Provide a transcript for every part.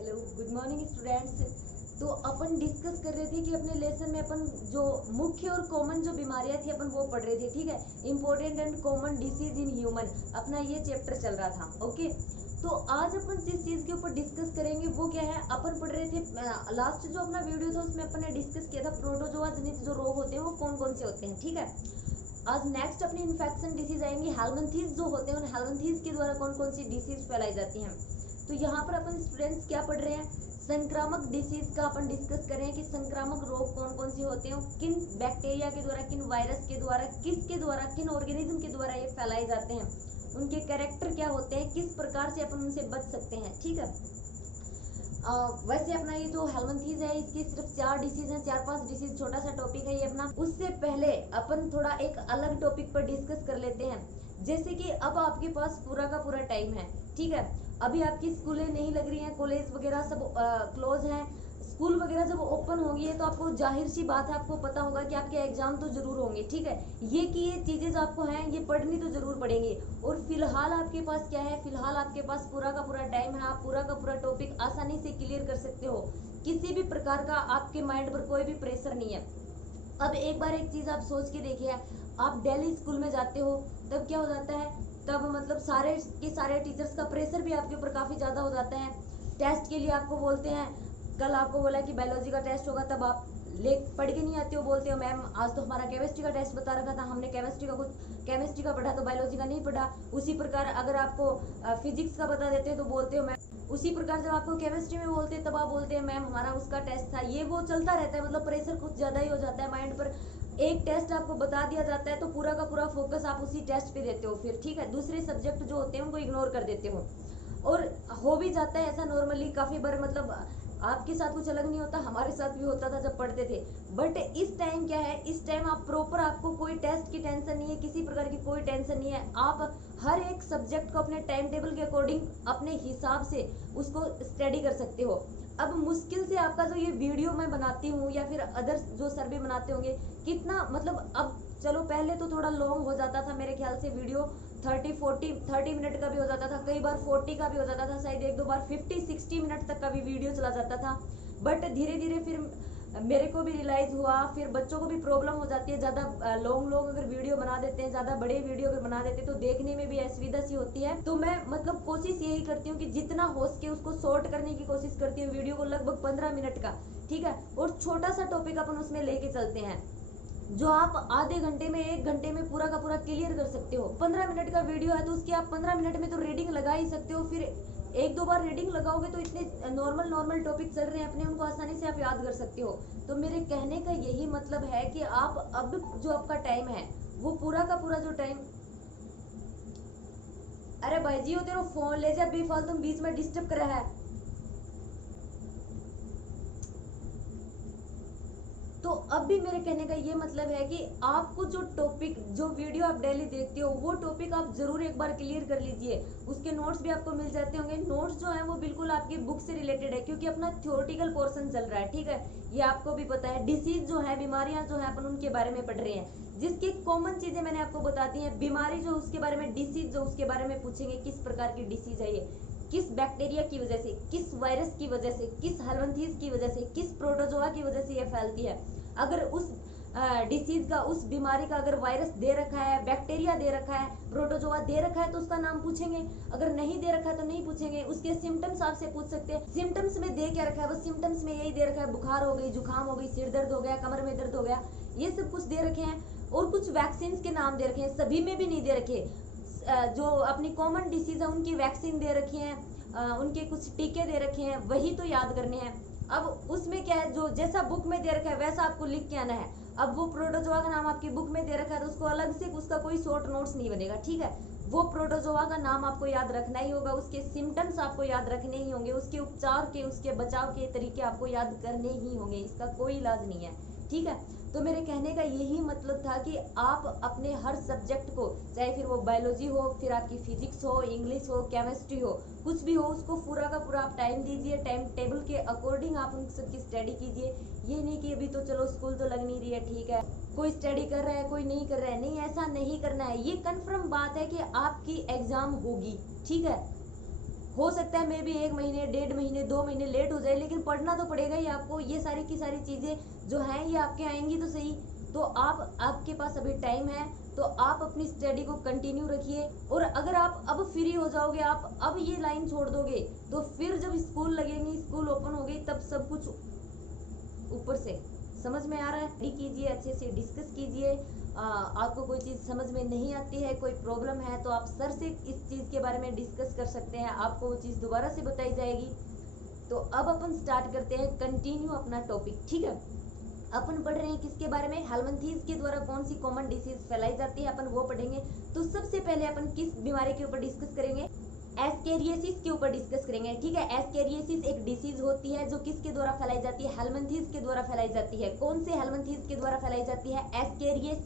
Hello good morning students. तो अपन discuss कर रहे थे कि अपने लेसन में अपन जो मुख्य और कॉमन जो बीमारियां थी अपन वो पढ़ रहे थे, ठीक है। Important and common disease in human अपना ये चैप्टर चल रहा था, ओके। तो आज अपन जिस चीज के ऊपर डिस्कस करेंगे वो क्या है, अपन पढ़ रहे थे लास्ट जो अपना वीडियो था उसमें अपन ने डिस्कस किया था प्रोटोजोआ जनित जो रोग होते हैं वो कौन कौन से होते हैं, ठीक है। आज नेक्स्ट अपनी इन्फेक्शन डिसीज आएंगी, हेलमिंथीज जो होते हैं उन हेलमिंथीज के द्वारा कौन कौन सी डिसीज फैलाई जाती हैं। तो यहाँ पर अपन स्टूडेंट्स क्या पढ़ रहे हैं, संक्रामक डिसीज का अपन डिस्कस कर रहे हैं कि संक्रामक रोग कौन कौन से होते हैं, किन बैक्टीरिया के द्वारा, किन वायरस के द्वारा, किसके द्वारा, किन ऑर्गेनिज्म के द्वारा ये फैलाए जाते हैं, उनके कैरेक्टर क्या होते हैं, किस प्रकार से अपन उनसे बच सकते हैं, ठीक है। वैसे अपना ये जो हेलमिंथीज है इसकी सिर्फ 4 डिसीज हैं, 4-5 डिसीज, छोटा सा टॉपिक है ये अपना। उससे पहले अपन थोड़ा एक अलग टॉपिक पर डिस्कस कर लेते हैं। जैसे कि अब आपके पास पूरा का पूरा टाइम है, ठीक है। अभी आपकी स्कूलें नहीं लग रही हैं, कॉलेज वगैरह सब क्लोज हैं। स्कूल वगैरह जब ओपन होंगी तो आपको जाहिर सी बात है, आपको पता होगा कि आपके एग्जाम तो जरूर होंगे, ठीक है। ये कि ये चीजें जो आपको हैं ये पढ़नी तो जरूर पड़ेंगी। और फिलहाल आपके पास क्या है, फिलहाल आपके पास पूरा का पूरा टाइम है, आप पूरा का पूरा टॉपिक आसानी से क्लियर कर सकते हो। किसी भी प्रकार का आपके माइंड पर कोई भी प्रेशर नहीं है। अब एक बार एक चीज आप सोच के देखिए, आप डेली स्कूल में जाते हो तब क्या हो जाता है, तब मतलब सारे के सारे टीचर्स का प्रेशर भी आपके ऊपर काफी ज्यादा हो जाता है। टेस्ट के लिए आपको बोलते हैं, कल आपको बोला कि बायोलॉजी का टेस्ट होगा, तब आप ले पढ़ के नहीं आते हो, बोलते हो मैम आज तो हमारा केमिस्ट्री का टेस्ट बता रखा था, हमने केमिस्ट्री का पढ़ा तो बायोलॉजी का नहीं पढ़ा। उसी प्रकार अगर आपको फिजिक्स का बता देते हो तो बोलते हो मैम, उसी प्रकार जब आपको केमिस्ट्री में बोलते हैं तब आप बोलते हैं मैम हमारा उसका टेस्ट था। ये वो चलता रहता है, मतलब प्रेशर कुछ ज्यादा ही हो जाता है माइंड पर। एक टेस्ट आपको बता दिया जाता है तो पूरा का पूरा फोकस आप उसी टेस्ट पे देते हो, फिर ठीक है दूसरे सब्जेक्ट जो होते हैं उनको इग्नोर कर देते हो। और हो भी जाता है ऐसा नॉर्मली काफी बार, मतलब आपके साथ कुछ अलग नहीं होता, हमारे साथ भी होता था जब पढ़ते थे। बट इस टाइम क्या है, इस टाइम आप प्रॉपर, आपको कोई टेस्ट की टेंशन नहीं है, किसी प्रकार की कोई टेंशन नहीं है। आप हर एक सब्जेक्ट को अपने टाइम टेबल के अकॉर्डिंग अपने हिसाब से उसको स्टडी कर सकते हो। अब मुश्किल से आपका जो ये वीडियो मैं बनाती हूँ या फिर अदर्स जो सर भी बनाते होंगे, कितना मतलब, अब चलो पहले तो थोड़ा लॉन्ग हो जाता था मेरे ख्याल से वीडियो, 30 मिनट का भी हो जाता था, कई बार 40 का भी हो जाता था, शायद 1-2 बार 50-60 मिनट तक का भी वीडियो चला जाता था। बट धीरे धीरे फिर मेरे को भी रियलाइज हुआ, फिर बच्चों को भी प्रॉब्लम हो जाती है, ज़्यादा लॉन्ग अगर वीडियो बना देते हैं, ज़्यादा बड़े वीडियो अगर बना देते हैं तो देखने में भी असुविधा सी होती है। तो मैं मतलब कोशिश यही करती हूँ कि जितना हो सके उसको शॉर्ट करने की कोशिश करती हूँ, वीडियो को लगभग 15 मिनट का, ठीक है। और छोटा सा टॉपिक अपन उसमें लेके चलते हैं जो आप आधे घंटे में, 1 घंटे में पूरा का पूरा क्लियर कर सकते हो। 15 मिनट का वीडियो है तो उसकी आप 15 मिनट में तो रीडिंग लगा ही सकते हो। फिर 1-2 बार रीडिंग लगाओगे तो इतने नॉर्मल टॉपिक चल रहे हैं अपने, उनको आसानी से आप याद कर सकते हो। तो मेरे कहने का यही मतलब है कि आप अब जो आपका टाइम है वो पूरा का पूरा जो टाइम, अरे भाई जी हो तेरा फोन ले जा, बेफालतू बीच में डिस्टर्ब कर रहा है। तो अब भी मेरे कहने का ये मतलब है कि आपको जो टॉपिक, जो वीडियो आप डेली देखते हो वो टॉपिक आप जरूर एक बार क्लियर कर लीजिए। उसके नोट्स भी आपको मिल जाते होंगे। नोट्स जो है वो बिल्कुल आपकी बुक से रिलेटेड है, क्योंकि अपना थ्योरेटिकल पोर्शन चल रहा है, ठीक है। ये आपको भी पता है, डिसीज जो है, बीमारियां जो है अपन उनके बारे में पढ़ रहे हैं, जिसकी कॉमन चीजें मैंने आपको बता दी है। बीमारी जो उसके बारे में, डिसीज जो उसके बारे में पूछेंगे, किस प्रकार की डिसीज है ये, किस बैक्टीरिया की वजह से, किस वायरस की वजह से, किस हेलमिंथीज की वजह से, किस प्रोटोजोआ की वजह से ये फैलती है। अगर उस डिसीज का, उस बीमारी का अगर वायरस दे रखा है, बैक्टीरिया दे रखा है, प्रोटोजोआ दे रखा है तो उसका नाम पूछेंगे। अगर नहीं दे रखा है तो नहीं पूछेंगे। उसके सिम्टम्स आपसे पूछ सकते हैं, सिम्टम्स में दे क्या रखा है, बस सिम्टम्स में यही दे रखा है, बुखार हो गई, जुकाम हो गई, सिर दर्द हो गया, कमर में दर्द हो गया, ये सब कुछ दे रखे हैं। और कुछ वैक्सीन के नाम दे रखे हैं, सभी में भी नहीं दे रखे। जो अपनी कॉमन डिसीज है उनकी वैक्सीन दे रखी है, उनके कुछ टीके दे रखे हैं, वही तो याद करने हैं। अब उसमें क्या है, जो जैसा बुक में दे रखा है वैसा आपको लिख के आना है। अब वो प्रोटोजोआ का नाम आपकी बुक में दे रखा है तो उसको अलग से उसका कोई शॉर्ट नोट्स नहीं बनेगा, ठीक है। वो प्रोटोजोआ का नाम आपको याद रखना ही होगा, उसके सिम्टम्स आपको याद रखने ही होंगे, उसके उपचार के, उसके बचाव के तरीके आपको याद करने ही होंगे, इसका कोई इलाज नहीं है, ठीक है। तो मेरे कहने का यही मतलब था कि आप अपने हर सब्जेक्ट को, चाहे फिर वो बायोलॉजी हो, फिर आपकी फिजिक्स हो, इंग्लिश हो, केमिस्ट्री हो, कुछ भी हो, उसको पूरा का पूरा आप टाइम दीजिए, टाइम टेबल के अकॉर्डिंग आप उन सबकी स्टडी कीजिए। ये नहीं कि अभी तो चलो स्कूल तो लग नहीं रही है, ठीक है, कोई स्टडी कर रहा है कोई नहीं कर रहा है, नहीं ऐसा नहीं करना है। ये कंफर्म बात है कि आपकी एग्जाम होगी, ठीक है। हो सकता है मे भी 1 महीने, 1.5 महीने, 2 महीने लेट हो जाए, लेकिन पढ़ना तो पड़ेगा ही आपको। ये सारी की सारी चीज़ें जो हैं ये आपके आएंगी तो सही। तो आपके पास अभी टाइम है, तो आप अपनी स्टडी को कंटिन्यू रखिए। और अगर आप अब फ्री हो जाओगे, आप अब ये लाइन छोड़ दोगे, तो फिर जब स्कूल लगेंगी, स्कूल ओपन हो गई, तब सब कुछ ऊपर से समझ में आ रहा है। स्टडी कीजिए, अच्छे से डिस्कस कीजिए। आपको कोई चीज़ समझ में नहीं आती है, कोई प्रॉब्लम है, तो आप सर से इस चीज़ के बारे में डिस्कस कर सकते हैं, आपको वो चीज़ दोबारा से बताई जाएगी। तो अब अपन स्टार्ट करते हैं कंटिन्यू अपना टॉपिक, ठीक है। अपन पढ़ रहे हैं किसके बारे में, हेलमिंथेस के द्वारा कौन सी कॉमन डिसीज फैलाई जाती है, अपन वो पढ़ेंगे। तो सबसे पहले अपन किस बीमारी के ऊपर डिस्कस करेंगे, एस्केरियासिस के ऊपर डिस्कस करेंगे, ठीक है। एस्केरियासिस एक डिसीज होती है जो किसके द्वारा फैलाई जाती है, हेलमिंथेस के द्वारा फैलाई जाती है। कौन से हेलमिंथेस के द्वारा फैलाई जाती है, एस्केरियस।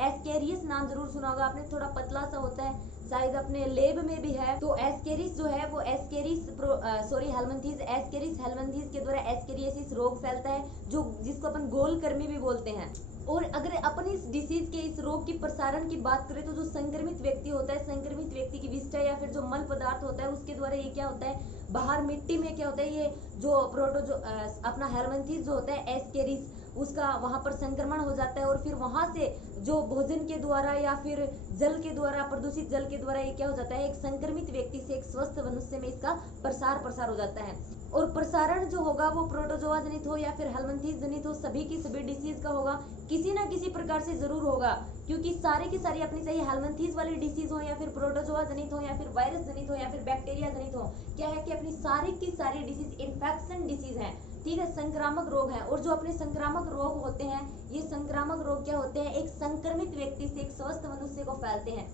एस्केरियस नाम जरूर सुना होगा आपने, थोड़ा पतला सा होता है, शायद अपने लेब में भी है। तो एस्केरिस जो है वो हेलमिंथेस, एस्केरिस हेलमिंथेस के द्वारा एस्केरियासिस रोग फैलता है, जो जिसको अपन गोलकृमि भी बोलते हैं। और अगर अपन इस डिसीज के, इस रोग की प्रसारण की बात करें, तो जो संक्रमित व्यक्ति होता है, संक्रमित व्यक्ति की विष्ठा या फिर जो मल पदार्थ होता है उसके द्वारा ये क्या होता है, बाहर मिट्टी में क्या होता है, ये जो अपना हेलमिंथेस जो होता है एस्केरिस, उसका वहां पर संक्रमण हो जाता है। और फिर वहां से जो भोजन के द्वारा या फिर जल के द्वारा, प्रदूषित जल के द्वारा ये क्या हो जाता है, एक संक्रमित व्यक्ति से एक स्वस्थ मनुष्य में इसका प्रसार हो जाता है। और प्रसारण जो होगा वो प्रोटोजोआ जनित हो या फिर हेलमिंथेस जनित हो, सभी की सभी डिसीज का होगा, किसी ना किसी प्रकार से जरूर होगा, क्योंकि सारे की सारी अपनी चाहिए हेलमिंथेस वाली डिसीज हो या फिर प्रोटोजोआ जनित हो या फिर वायरस जनित हो या फिर बैक्टीरिया जनित हो, क्या है कि अपनी सारी की सारी डिसीज इन्फेक्शन डिसीज है, ठीक है, संक्रामक रोग है। और जो अपने संक्रामक रोग होते हैं, ये संक्रामक रोग क्या होते हैं, एक संक्रमित व्यक्ति से एक स्वस्थ मनुष्य को फैलते हैं।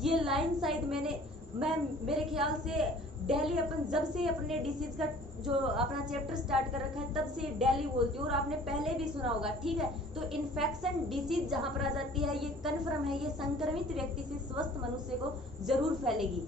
ये लाइन शायद मेरे ख्याल से डेली अपन जब से अपने डिसीज का जो अपना चैप्टर स्टार्ट कर रखा है तब से डेली बोलती हूँ, और आपने पहले भी सुना होगा, ठीक है। तो इन्फेक्शन डिसीज जहां पर आ जाती है, ये कन्फर्म है, ये संक्रमित व्यक्ति से स्वस्थ मनुष्य को जरूर फैलेगी।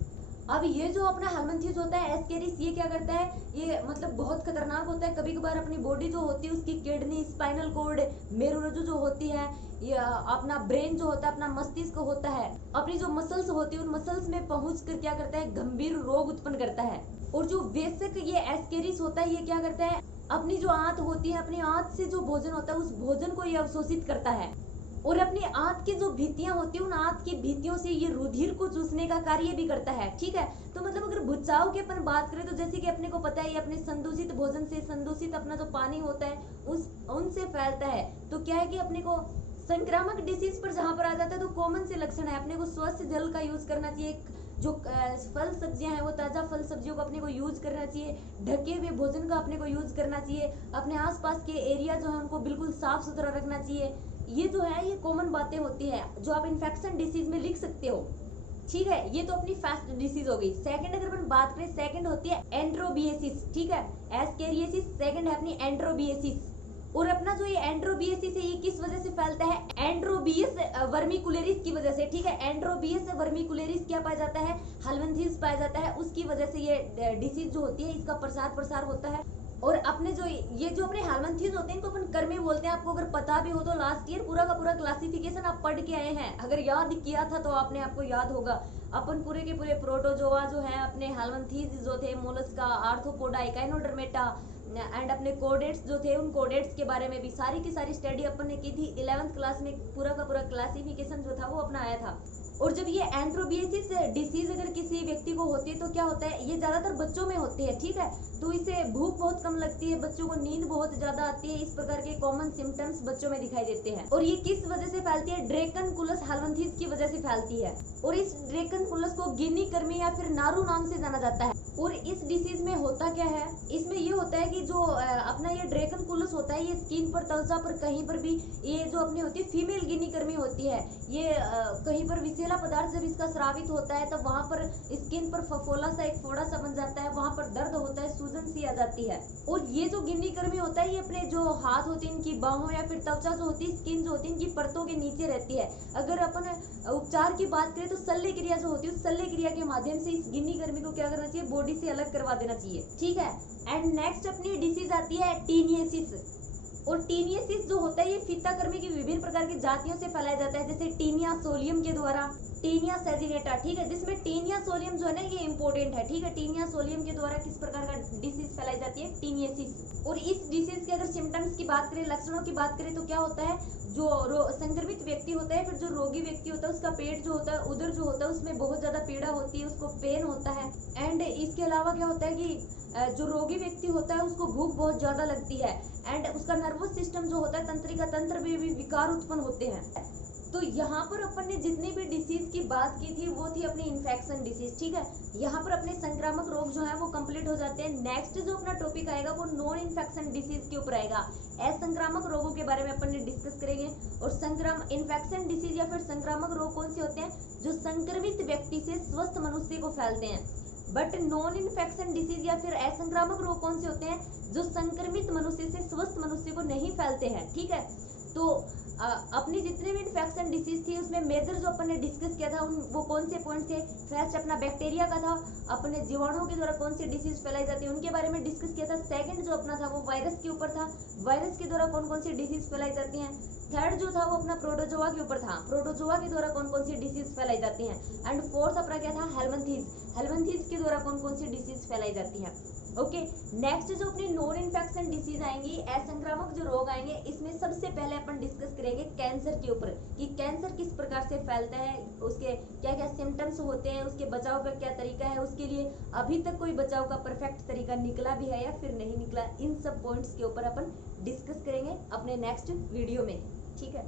अब ये जो अपना हेलमिंथेस होता है एस्केरिस, ये क्या करता है, ये मतलब बहुत खतरनाक होता है। कभी कभार अपनी बॉडी जो होती है, उसकी किडनी, स्पाइनल कॉर्ड, मेरुरज्जु जो होती है, ये अपना ब्रेन जो होता है, अपना मस्तिष्क होता है, अपनी जो मसल्स होती है, उन मसल्स में पहुंच कर क्या करता है, गंभीर रोग उत्पन्न करता है। और जो बेसिक ये एस्केरिस होता है, ये क्या करता है, अपनी जो आंत होती है, अपनी आंत से जो भोजन होता है, उस भोजन को ये अवशोषित करता है। और अपनी आंत की जो भित्तियां होती है, उन आंत की भित्तियों से ये रुधिर को चूसने का कार्य भी करता है, ठीक है। तो मतलब अगर भुचाओ की अपन बात करें, तो जैसे कि अपने को पता है, ये अपने संदूषित भोजन से, संदूषित अपना जो पानी होता है उनसे फैलता है। तो क्या है कि अपने को संक्रामक डिसीज पर जहां पर आ जाता है, तो कॉमन से लक्षण है, अपने को स्वच्छ जल का यूज करना चाहिए, जो फल सब्जियां हैं वो ताजा फल सब्जियों को अपने को यूज करना चाहिए, ढके हुए भोजन का अपने को यूज करना चाहिए, अपने आसपास के एरिया जो है उनको बिल्कुल साफ सुथरा रखना चाहिए। ये जो है ये कॉमन बातें होती है जो आप इन्फेक्शन डिसीज में लिख सकते हो, ठीक है। ये तो अपनी फास्ट डिसीज हो गई। सेकंड अगर अपन बात करें, सेकंड होती है एंड्रोबिएसिस, ठीक है। एस्केरियासिस सेकंड है अपनी एंड्रोबिएसिस। और अपना जो ये एंड्रोबिएसिस है, ये किस वजह से फैलता है, एंड्रोबियस वर्मिकुलेरिस की वजह से, ठीक है। एंड्रोबियस वर्मिकुलेरिस क्या पाया जाता है, हेलमिंथेस पाया जाता है, उसकी वजह से ये डिसीज जो होती है इसका प्रसार होता है। और अपने जो ये जो अपने हेलमिंथेस होते हैं, इनको अपन कर्मी बोलते हैं। आपको अगर पता भी हो तो लास्ट ईयर पूरा का पूरा क्लासिफिकेशन आप पढ़ के आए हैं, अगर याद किया था तो आपको याद होगा। अपन पूरे के पूरे प्रोटोजोआ जो है, अपने हेलमिंथेस जो थे, मोलस्का, आर्थ्रोपोडा, इकाइनोडर्मेटा एंड अपने कोडेट्स जो थे, उन कोडेट्स के बारे में भी सारी की सारी स्टडी अपन ने की थी। 11th क्लास में पूरा का पूरा क्लासिफिकेशन जो था वो अपना आया था। और जब ये एंड्रोबिएसिस डिसीज अगर किसी व्यक्ति को होती है, तो क्या होता है, ये ज्यादातर बच्चों में होती है, ठीक है। तो इससे भूख बहुत कम लगती है, बच्चों को नींद बहुत ज्यादा आती है, इस प्रकार के कॉमन सिम्टम्स बच्चों में दिखाई देते हैं। और ये किस वजह से फैलती है, ड्रेकनकुलस हेलमिंथेस की वजह से फैलती है। और इस ड्रेकनकुलस को गिनी कर्मी या फिर नारू नाम से जाना जाता है। और इस डिसीज में होता क्या है, इसमें ये होता है कि जो अपना ये ड्रेकनकुलस होता है, ये स्किन पर, त्वचा पर, कहीं पर भी, ये जो अपनी होती है फीमेल गिनी कर्मी होती है, ये कहीं पर विषैला पदार्थ जब इसका स्रावित होता है, तब वहां पर स्किन पर फफोला सा एक फोड़ा सा बन जाता है, वहां पर दर्द होता है, सूजन सी आ जाती है। और ये जो गिनी कर्मी होता है, ये अपने जो हाथ होती है, इनकी बाहों या फिर त्वचा जो होती है, स्किन जो होती है, इनकी परतों के नीचे रहती है। अगर अपन उपचार की बात करें, तो शल्य क्रिया जो होती है, उस शल्य क्रिया के माध्यम से इस गिनी कर्मी को क्या करना चाहिए, बॉडी से अलग करवा देना चाहिए, ठीक है। एंड नेक्स्ट अपनी डिसीज आती है टीनियसिस। और टीनियसिस जो होता है, ये फीता कर्मी की विभिन्न प्रकार की जातियों से फैलाया जाता है, जैसे टीनिया सोलियम के द्वारा, टीनिया सेजिनेटा, ठीक है, जिसमें टीनिया सोलियम जो है ना ये इंपॉर्टेंट है, ठीक है। टीनिया सोलियम के द्वारा किस प्रकार का डिसीज फैलाई जाती है, टीनियसिस। और इस डिसीज के अगर सिम्टम्स की बात करें, लक्षणों की बात करें तो क्या होता है, जो संक्रमित व्यक्ति होता है, फिर जो रोगी व्यक्ति होता है उसका पेट जो होता है, उदर जो होता है उसमें बहुत ज्यादा पीड़ा होती है, उसको पेन होता है। एंड इसके अलावा क्या होता है कि जो रोगी व्यक्ति होता है उसको भूख बहुत ज्यादा लगती है। एंड उसका नर्वस सिस्टम जो होता है, तंत्रिका तंत्र में भी विकार उत्पन्न होते हैं। तो यहाँ पर अपन ने जितनी भी डिसीज की बात की थी वो थी अपनी इन्फेक्शन डिसीज, ठीक है। यहाँ पर अपने संक्रामक रोग जो है वो कंप्लीट हो जाते हैं। नेक्स्ट जो अपना टॉपिक आएगा वो नॉन इन्फेक्शन डिसीज के ऊपर आएगा। असंक्रामक रोगों के बारे में अपन ने डिस्कस करेंगे। और इन्फेक्शन डिसीज या फिर संक्रामक रोग कौन से होते हैं, जो संक्रमित व्यक्ति से स्वस्थ मनुष्य को फैलते हैं। बट नॉन इन्फेक्शन डिसीज या फिर असंक्रामक रोग कौन से होते हैं, जो संक्रमित मनुष्य से स्वस्थ मनुष्य को नहीं फैलते हैं, ठीक है। तो अपनी जितने भी इन्फेक्शन डिसीज थी उसमें मेजर जो अपन ने डिस्कस किया था वो कौन से पॉइंट थे। फर्स्ट अपना बैक्टीरिया का था, अपने जीवाणुओं के द्वारा कौन सी डिसीज फैलाई जाती है उनके बारे में डिस्कस किया था। सेकंड जो अपना था वो वायरस के ऊपर था, वायरस के द्वारा कौन कौन सी डिसीज फैलाई जाती हैं। थर्ड जो था वो अपना प्रोटोजोआ के ऊपर था, प्रोटोजोआ के द्वारा कौन कौन सी डिसीज फैलाई जाती हैं। एंड फोर्थ अपना क्या था, हेलमिंथेस, हेलमिंथेस के द्वारा कौन कौन सी डिसीज फैलाई जाती हैं। ओके, नेक्स्ट जो अपनी नॉन इन्फेक्शन डिसीज आएंगी, असंक्रामक जो रोग आएंगे, इसमें सबसे पहले अपन डिस्कस करेंगे कैंसर के ऊपर कि कैंसर किस प्रकार से फैलता है, उसके क्या क्या सिम्टम्स होते हैं, उसके बचाव का क्या तरीका है, उसके लिए अभी तक कोई बचाव का परफेक्ट तरीका निकला भी है या फिर नहीं निकला, इन सब पॉइंट्स के ऊपर अपन डिस्कस करेंगे अपने नेक्स्ट वीडियो में, ठीक है।